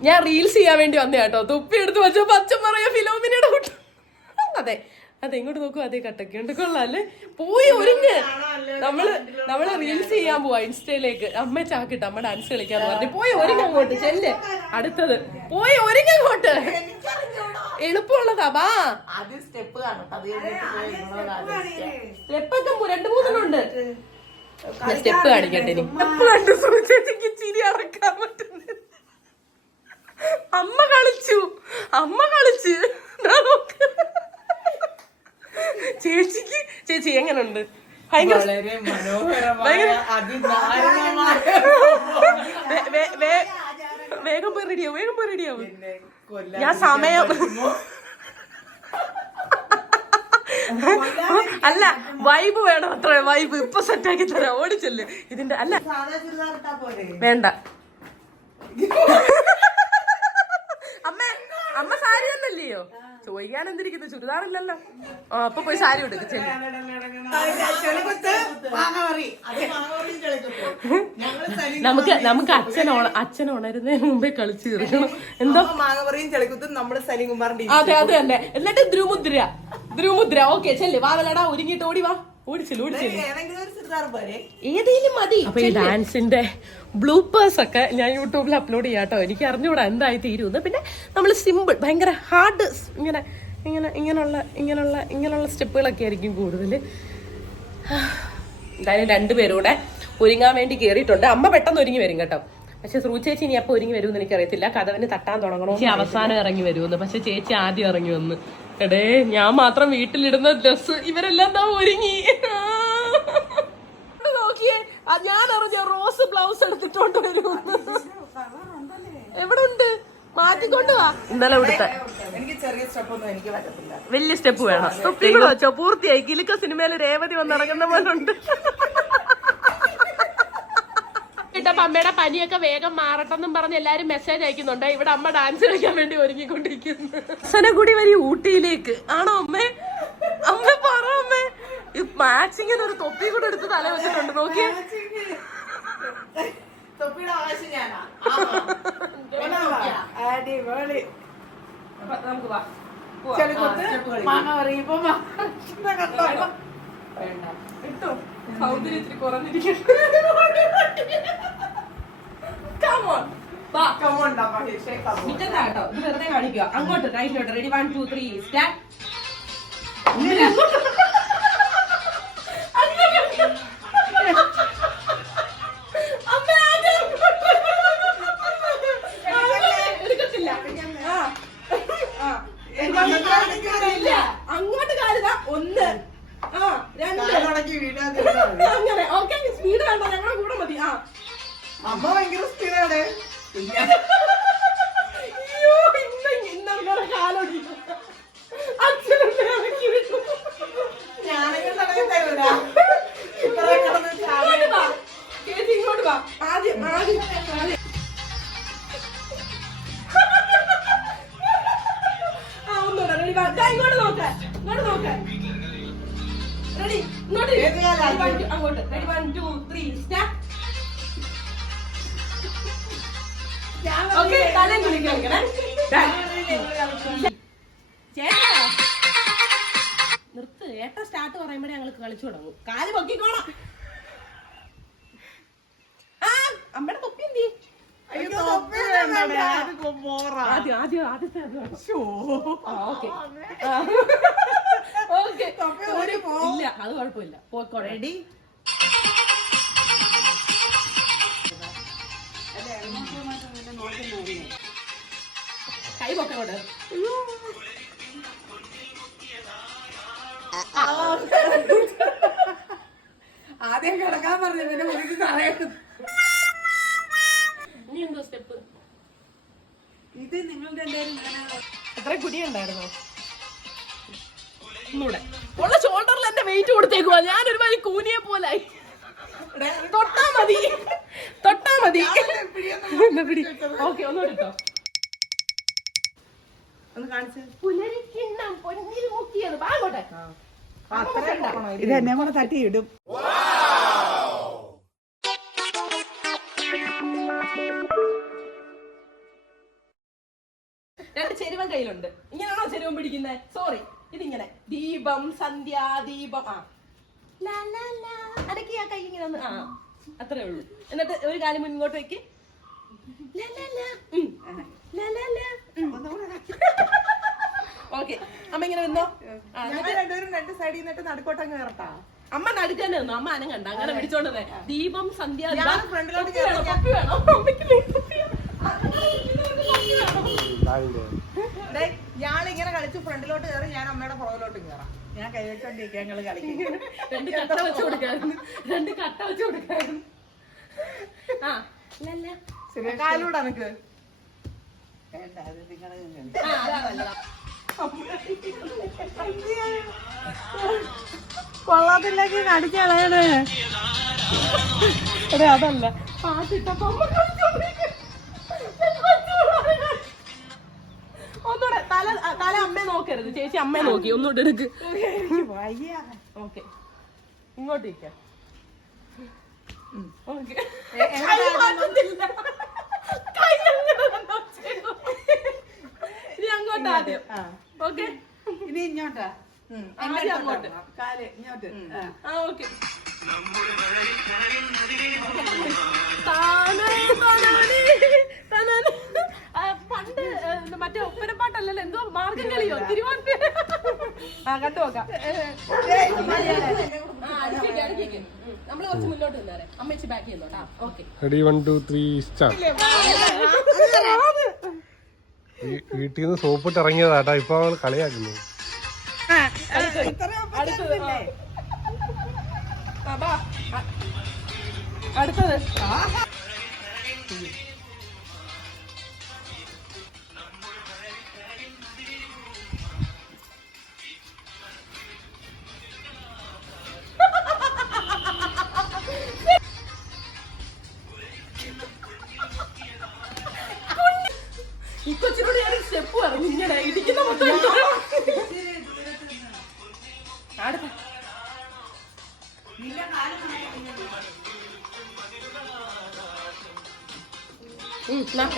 ഞാൻ റീൽസ് ചെയ്യാൻ വേണ്ടി വന്നേ കേട്ടോ. തുപ്പി എടുത്ത് വെച്ച പച്ച പറയാ ഫിലോമിനയുടെ കൂട്ടം അതെ അതെ ഇങ്ങോട്ട് നോക്കൂ അതേ കട്ടൊക്കെ ഉണ്ട്. കൊള്ളാല്ലേ പോയി ഒരുങ്ങ്. നമ്മൾ നമ്മൾ റീൽസ് ചെയ്യാൻ പോവാ ഇൻസ്റ്റയിലേക്ക്. അമ്മ ചാക്കിട്ട് അമ്മ ഡാൻസ് കളിക്കാൻ പറഞ്ഞു. പോയി ഒരുങ്ങോട്ട് അങ്ങോട്ട് ചെല്ല്. അടുത്തത്. പോയി ഒരുങ്ങോട്ട് അങ്ങോട്ട്. എളുപ്പമുള്ളതാ ബാ സ്റ്റെപ്പൊക്കെ രണ്ട് മൂന്നെണ്ണുണ്ട് സ്റ്റെപ്പ് കാണിക്കട്ടെ ഇനി. ചിരി അറക്കാൻ പറ്റുന്നില്ല അമ്മ കളിച്ചു. അമ്മ കളിച്ച്. ചേച്ചിക്ക് ചേച്ചി എങ്ങനുണ്ട്? വളരെ മനോഹരമായ വേഗം പോയി റെഡിയാവും വേഗം പോയി റെഡിയാവും ഞാൻ സമയം അല്ല വൈബ് വേണം അത്ര വൈബ് ഇപ്പൊ സെറ്റാക്കി തരാം. ഓടിച്ചല്ലേ. ഇതിന്റെ അല്ല. വേണ്ട. സാരി ഒന്നല്ലയോ ചോദിക്കാൻ എന്തിരിക്കുന്നു ചുരിദാറില്ലല്ലോ. ആ അപ്പൊ പോയി സാരി എടുക്ക് ചെല്ലു. നമുക്ക് നമുക്ക് അച്ഛൻ ഓണ അച്ഛൻ ഉണരുന്നതിന് മുമ്പേ കളിച്ചു തീർക്കണം. എന്തോ? അമ്മ മാങ്ങാവറിയും ചെളികുത്തും നമ്മൾ അതെ അതെ അതെ അല്ലേ തന്നെ. എന്നിട്ട് ധ്രുമുദ്ര ധ്രുമുദ്ര ഓക്കെ ചെല്ലു. വാവലടാ ഒരുങ്ങിട്ട് ഓടി വാ. ഏതെങ്കിലും മതി. അപ്പൊ ഈ ഡാൻസിന്റെ ബ്ലൂപ്പേഴ്സ് ഒക്കെ ഞാൻ യൂട്യൂബിൽ അപ്ലോഡ് ചെയ്യാം കേട്ടോ എനിക്ക് അറിഞ്ഞുകൂടാ എന്തായി തീരുമെന്ന് പിന്നെ നമ്മൾ സിമ്പിൾ ഭയങ്കര ഹാർഡ് ഇങ്ങനെ ഇങ്ങനെ ഇങ്ങനെയുള്ള ഇങ്ങനെയുള്ള ഇങ്ങനെയുള്ള സ്റ്റെപ്പുകളൊക്കെ ആയിരിക്കും കൂടുതൽ. എന്തായാലും രണ്ടുപേരും കൂടെ ഒരുങ്ങാൻ വേണ്ടി കയറിയിട്ടുണ്ട് അമ്മ പെട്ടെന്ന് ഒരുങ്ങി വരും കേട്ടോ. പക്ഷെ ശ്രൂ ചേച്ചി ഇനി അപ്പൊ ഒരുങ്ങി വരുമെന്ന് എനിക്കറിയത്തില്ല. കഥവിന് തട്ടാൻ തുടങ്ങണോ അവസാനം ഇറങ്ങി വരുമെന്ന്. പക്ഷെ ചേച്ചി ആദ്യം ഇറങ്ങി വന്ന് എടേ ഞാൻ മാത്രം വീട്ടിലിടുന്ന ഡ്രസ് ഇവരെല്ലാം എന്താ ഒരുങ്ങി. നോക്കിയേ ഞാൻ അറിഞ്ഞ റോസ് ബ്ലൗസ് എടുത്തിട്ടോണ്ട് വരുമെന്ന് എവിടെ ഉണ്ട് മാറ്റിക്കൊണ്ട് വാ. ഇന്നലെ ഇവിടുത്തെ. എനിക്ക് ചെറിയ സ്റ്റെപ്പ് ഒന്നും എനിക്ക് പറ്റത്തില്ല. വലിയ സ്റ്റെപ്പ് വേണം. തൊപ്പി കൂടെ വെച്ചോ പൂർത്തിയായി. കിലുക്ക സിനിമയിൽ രേവതി വന്നിറങ്ങുന്ന പോലെ ഉണ്ട് ഇട്ടപ്പോ അമ്മയുടെ പനിയൊക്കെ വേഗം മാറട്ടെന്നും പറഞ്ഞ് എല്ലാരും മെസ്സേജ് അയക്കുന്നുണ്ട്. ഇവിടെ അമ്മ ഡാൻസ് കളിക്കാൻ വേണ്ടി ഒരുങ്ങിക്കൊണ്ടിരിക്കുന്നു. സനഗുടി വരി ഊട്ടിയിലേക്ക്. ആണോ അമ്മേ? അമ്മ പറ അമ്മേ. മാച്ചിങ്ങിന് ഒരു തൊപ്പി കൂടെ എടുത്ത് തല വെച്ചിട്ടുണ്ട്. നോക്കിയേ. തൊപ്പിയുടെ ആവശ്യം ഞാനാ. അടിപൊളി. അപ്പൊ നമുക്ക് വാ. ചെളികുത്ത് മാങ്ങാവറി ഇപ്പൊ വേണ്ട. കിട്ടോ. സൗന്ദര്യം ഇത്തിരി കുറഞ്ഞിരിക്കുന്നു. Come on. വാ. കമോണ്ടാ മഹേഷേ. കമോൺ മിറ്റത്താ കേട്ടോ ഇത് വെറുതെ കാണിക്കുക അങ്ങോട്ട് റൈറ്റിലോട്ട് ready one two three start എടുക്കത്തില്ല ആ. ആ. ഇല്ല. അങ്ങോട്ട് കാലുക ഒന്ന് ആ രണ്ട് കാലടക്കി വീഴാതിരുന്നാ മതി. അങ്ങനെ ഓക്കെ സ്പീഡ് വേണ്ട ഞങ്ങളുടെ കൂടെ മതി ആ അമ്മ ഭയങ്കര സ്ഥിരാണ്. അയ്യോ ഇന്ന് ഞാനെങ്കിലും തടയാൻ തരൂല? കിടന്ന് ഇങ്ങോട്ട് വാ. ചേച്ചി ഇങ്ങോട്ട് വാ. ആദ്യം ആദ്യം. ആദ്യം. ആ ഒന്നുകൂടെ റെഡി ഇങ്ങോട്ട് റെഡി ഇങ്ങോട്ട് അങ്ങോട്ട് ready one two three start നിർത്ത്. ഏട്ട സ്റ്റാർട്ട് പറയുമ്പോഴേ ഞങ്ങൾ കളിച്ചു തുടങ്ങും. കാൽ പൊക്കിക്കോണം ആ അമ്മയുടെ തൊപ്പി എന്തി. ആദ്യം ആദ്യം ആദ്യത്തെ. ഓക്കെ. ഇല്ല അത് കുഴപ്പമില്ല. പോയിക്കോട്ടെ Ready? കൈ പൊക്കോട് ആദ്യം കിടക്കാൻ പറഞ്ഞു പിന്നെ മുറിച്ച് തറയിട്ട് ഇനി എന്തോ സ്റ്റെപ്പ് ഇത് നിങ്ങളുടെ എല്ലാവരും ഇങ്ങനെ എത്ര കുടിയുണ്ടായിരുന്നോ ഒന്നൂടെ ഉള്ള ഷോൾഡറിൽ എന്റെ വെയിറ്റ് കൊടുത്തേക്കുവാ. ഞാനൊരു വഴി കൂനിയെ പോലായി തൊട്ടാ മതി. തൊട്ടാ മതി. ഓക്കെ ഒന്നുകൂടി ഇത്. എന്നെ കൂടെ തട്ടി ഇടും രണ്ട് ചെരുവൻ കയ്യിലുണ്ട്. ഇങ്ങനെയാണോ ചെരുവൻ പിടിക്കുന്നത് സോറി ഇതിങ്ങനെ. ദീപം സന്ധ്യാ ദീപം ആ. അടക്കി ആ കൈ ഇങ്ങനെ ഒന്ന് ആ. അത്രേ ഉള്ളൂ. എന്നിട്ട് ഒരു കാലം മുന്നോട്ട് വെക്ക്. ലാ, ലാ, ലാ. ഉം. ലാ, ലാ, ലാ. ഉം. ഓക്കെ. അമ്മ ഇങ്ങനെ വന്നോ രണ്ടുപേരും രണ്ട് സൈഡിൽ നിന്നിട്ട് നടുക്കോട്ടങ്ങ് കയറട്ടാ. അമ്മ നടുക്കാൻ നിന്നു? അമ്മ അനം കണ്ട? അങ്ങനെ പിടിച്ചോണ്ടത്. ദീപം സന്ധ്യ ഫ്രണ്ടിലോട്ട് ഞാൻ ഇങ്ങനെ കളിച്ച് ഫ്രണ്ടിലോട്ട് കയറി ഞാൻ അമ്മയുടെ പുറകിലോട്ട് കയറാം. ഞാൻ കൈവച്ചോണ്ടിരിക്കുക ഞങ്ങൾ കളിക്കും. രണ്ട് കട്ട വെച്ച് കൊടുക്കായിരുന്നു. രണ്ട് കട്ട വെച്ച് കൊടുക്കായിരുന്നു. ആ. കാലൂടെ നിനക്ക്. ആ, അതാ നല്ലതാ. കൊള്ളത്തില്ലെങ്കിൽ അടിച്ചു കളയണേ. എടേ, അതല്ല. പാട്ടിട്ടപ്പോ നോക്കരുത് ചേച്ചി അമ്മയെ നോക്കി ഒന്നുകൂടെ എടുക്ക്. ഓക്കെ ഇങ്ങോട്ട് ഇരിക്കാം. ഓക്കെ. ഇനി അങ്ങോട്ട് ആദ്യം. ഓക്കെ. ഇനി ഇങ്ങോട്ടാ. ആദ്യം. അങ്ങോട്ട്. കാൽ ഇങ്ങോട്ട്. ആ. ഓക്കെ. താനേ താനാനേ താനാനേ. ആ, പണ്ട് ഏ, മറ്റേ ഒപ്പനപ്പാട്ടല്ലല്ലോ എന്തോ മാർഗം കളിയോ തിരുവാതിര ആ കണ്ടു നോക്കാം. നമ്മൾ കുറച്ച് മുന്നോട്ട് നിന്നേരെ അമ്മച്ചി back ചെയ്യുന്നോട്ടാ okay. Ready one two three star വീട്ടിൽ നിന്ന് സോപ്പിട്ട് ഇറങ്ങിയതാട്ടാ ഇപ്പൊ അവൾ കളിയാക്കുന്നു. അടുത്തത്. ഞാൻ സ്റ്റെപ്പ് പറഞ്ഞു ഇങ്ങനെ ഇടിക്കുന്ന മൊത്തം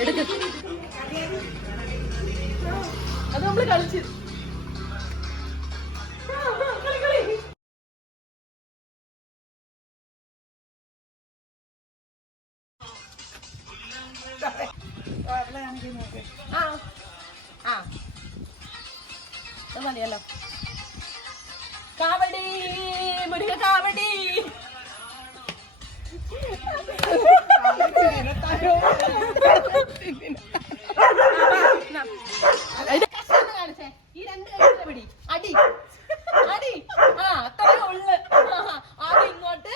എടുക്ക്. അത് നമ്മൾ കളിച്ച്. ആ. ആ. അത് മതിയല്ലോ. കാവടി മുരുക കാവടി അതിന്റെ കഷ്ണം ഒന്ന് കാണിച്ചേ. ഈ രണ്ട് കൈയിലെ പിടി. അടി അടി ആ അത്രയേ ഉള്ളു ആ, ആദ്യം ഇങ്ങോട്ട്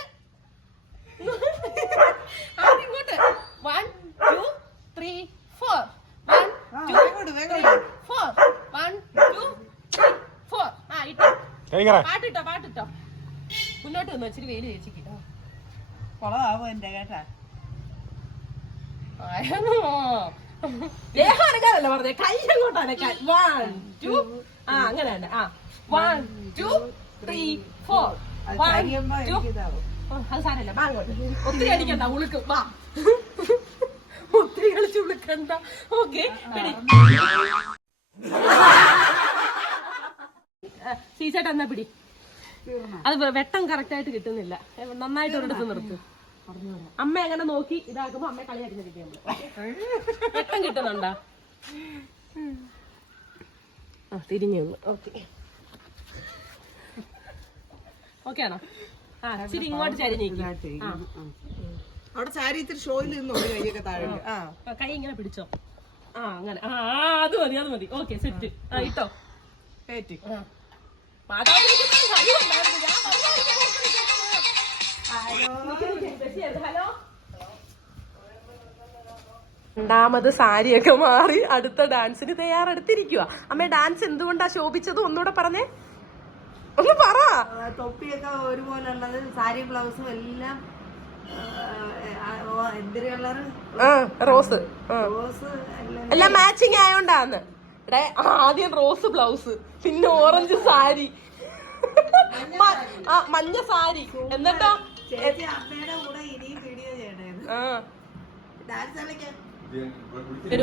ആദ്യം ഇങ്ങോട്ട് one two three four one two വേഗം വേഗം three four one two three four ആ ഇട്ടോ കൈകറ പാട്ടിട്ടോ പാട്ടിട്ടോ മുന്നോട്ട് വന്നു ഇച്ചിരി വെയിൽ ചേച്ചിക്ക്. കൊളമാവും എന്റെ കേട്ടാ? ആയിരുന്നോ? ദേഹം അനക്കാനല്ല പറഞ്ഞേ കൈ അങ്ങോട്ട് അനക്കാൻ. വൺ ടു ആ അങ്ങനെ തന്നെ ആ one two three four one two അത് സാരമില്ല. വാ അങ്ങോട്ട് ഒത്തിരി അടിക്കണ്ട ഉളുക്ക്. വാ. ഒത്തിരി കളിച്ച് ഉളുക്കണ്ട. ഓക്കെ സീച്ചേട്ടാ എന്നാ പിടി? അത് വെട്ടം കറക്റ്റ് ആയിട്ട് കിട്ടുന്നില്ല. നന്നായിട്ട് ഒരിടത്ത് നിർത്ത്. അമ്മ അങ്ങനെ നോക്കി ഇതാക്കുമ്പോ അമ്മ കളിയാക്കിരിക്കും വെട്ടം കിട്ടുന്നുണ്ടാ? ആ തിരിഞ്ഞു ഓക്കെ. ഓക്കെ ആണോ? ആ ഇച്ചിരി ഇങ്ങോട്ട് ചരിഞ്ഞേക്ക് അവിടെ ചാരി ഇത്തിരി ഷോയിൽ നിന്ന് കൈയൊക്കെ താഴെ കൈ ഇങ്ങനെ പിടിച്ചോ? ആ അങ്ങനെ. ആ അത് മതി അത് മതി. Okay set. ആ ഇട്ടോ. കയറ്റി രണ്ടാമത് സാരിയൊക്കെ മാറി അടുത്ത ഡാൻസിന് തയ്യാറെടുത്തിരിക്കുക അമ്മ ഡാൻസ് എന്തുകൊണ്ടാ ശോഭിച്ചത്? ഒന്നുകൂടെ പറഞ്ഞേ. ഒന്ന് പറ. തൊപ്പിയൊക്കെ ഒരുപോലെ ഉള്ളത് സാരി ബ്ലൗസും എല്ലാം എന്തൊരു റോസ്. റോസ് എല്ലാം മാച്ചിങ് ആയോണ്ടാന്ന്. ആദ്യം റോസ് ബ്ലൗസ് പിന്നെ ഓറഞ്ച് സാരി. ആ മഞ്ഞ സാരി. എന്നിട്ടോ? ഡാൻസ്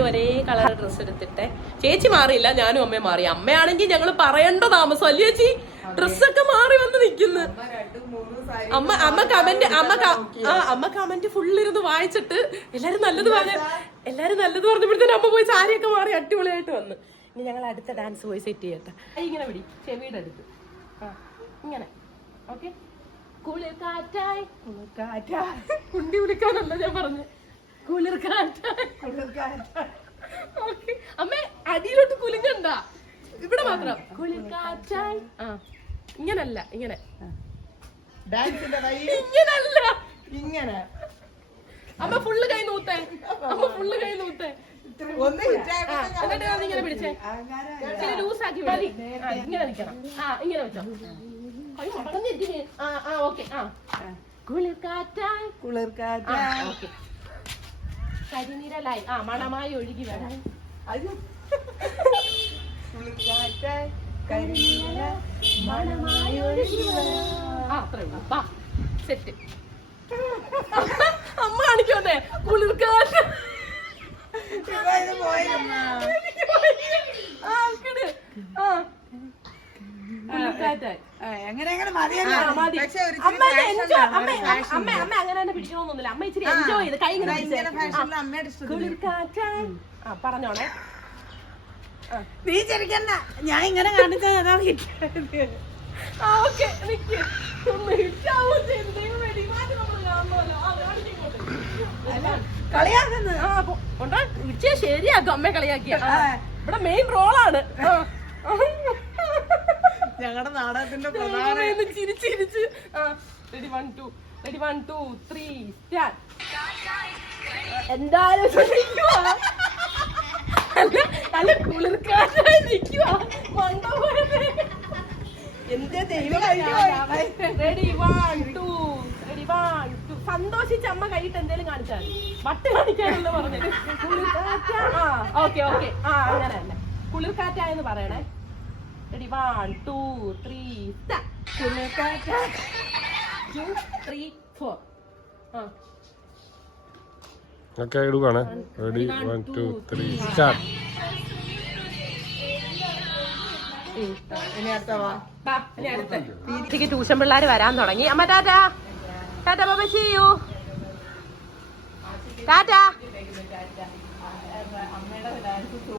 ഒരേ കളർ ഡ്രസ് എടുത്തിട്ടെ. ചേച്ചി മാറിയില്ല ഞാനും അമ്മയും മാറി. അമ്മയാണെങ്കിൽ ഞങ്ങൾ പറയണ്ട താമസം. അല്ലേ ചേച്ചി? ഡ്രസ്സൊക്കെ മാറി വന്ന് നിക്കുന്നു അമ്മ അമ്മ കമന്റ് അമ്മ ആ അമ്മ കമന്റ് ഫുള്ളിരുന്ന് വായിച്ചിട്ട് എല്ലാരും നല്ലത് പറഞ്ഞ എല്ലാരും നല്ലത് പറഞ്ഞപ്പോഴത്തേനും അമ്മ പോയി സാരിയൊക്കെ മാറി അടിപൊളിയായിട്ട് വന്ന്. ഇനി ഞങ്ങൾ അടുത്ത ഡാൻസ് പോയി സെറ്റ് ചെയ്യട്ടെ. ഇങ്ങനെ പിടി ചെവിയുടെ അടുത്ത്. ഇങ്ങനെ. ഓക്കെ കുളിർ കാറ്റായി കുളിർ കാറ്റായി കുണ്ടി വിളിക്കാനല്ല ഞാൻ പറഞ്ഞു. കുളിർ കാറ്റായി ഓക്കെ അമ്മ അടിയിലോട്ട് കുലുങ്ങണ്ട. ഇവിടെ മാത്രം. കുളിർ കാറ്റായി ആ ഇങ്ങനല്ല ഇങ്ങനെ. ഡാൻസിന്റെ കൈ. ഇങ്ങനല്ല. ഇങ്ങനെ. അമ്മ ഫുള്ള് കൈ നൂത്തേ. അമ്മ ഫുള്ള് കൈ നൂത്തേ. എന്നിട്ട് ഇങ്ങനെ പിടിച്ചേ? ഇച്ചിരി ലൂസ് ആക്കി വിടി. ആ, ഇങ്ങനെ നിൽക്കണം. ആ ഇങ്ങനെ വെച്ചോ. ആ ആ ഓക്കെ ആ ഓക്കെ കരിനിരലായി ആ മണമായി ഒഴുകി വരാം. അയ്യോ. കുളിർക്കാറ്റ കരിനീല മണമായി ഒഴുകി വരാം. ആ അത്രേ ഉള്ളൂ. സെറ്റ് അമ്മ കാണിക്കോന്നെ കുളിർ അമ്മ അമ്മ അങ്ങനെ തന്നെ പിടിക്കണമെന്നൊന്നുമില്ല അമ്മ ഇച്ചിരി എൻജോയ് ചെയ്ത് കൈ ഇങ്ങനെ പറഞ്ഞോണേ നീ ശരിക്കണ്ട ഞാൻ ഇങ്ങനെ കാണിച്ചതാ കിട്ടിയത് ആ ഓക്കെ നിക്ക്. ഒന്ന് ഹിറ്റാവും ചെയ്തു. ദൈവം വേണ്ടി മാറ്റി നമ്മൾ കാണുമല്ലോ ആ കാണിക്കോട്ടെ കളിയാക്കുന്നു. ആ പോ- കൊണ്ടാ. ഇടിച്ചേ ശരിയാക്കും. അമ്മ കളിയാക്കിയ. ഇവിടെ മെയിൻ റോളാണ് ഞങ്ങളുടെ നാടകത്തിന്റെ ചിരിച്ചിരിച്ച് ready one two ready one two three start എന്തായാലും നല്ല നിൽക്കുവാ എന്തേ ദൈവം ready one two ready one two സന്തോഷിച്ച് അമ്മ കൈയിട്ട് എന്തേലും കാണിച്ചാൽ വട്ട് കാണിക്കാനല്ലോ പറഞ്ഞത്? കുളിർക്കാറ്റ. ആ ഓക്കെ ഓക്കെ ആ അങ്ങനെ തന്നെ. കുളിർക്കാറ്റ എന്ന് പറയണേ റെഡി വൺ ടു ത്രീ കുളിർക്കാറ്റ two three four. ആ ഓക്കെ എടുക്കുകയാണ് ready one two three start വീട്ടിലേക്ക് ട്യൂഷൻ പിള്ളേർ വരാൻ തുടങ്ങി. അമ്മ ടാറ്റ. ടാറ്റ ബാബ ചെയ്യൂ ടാറ്റ.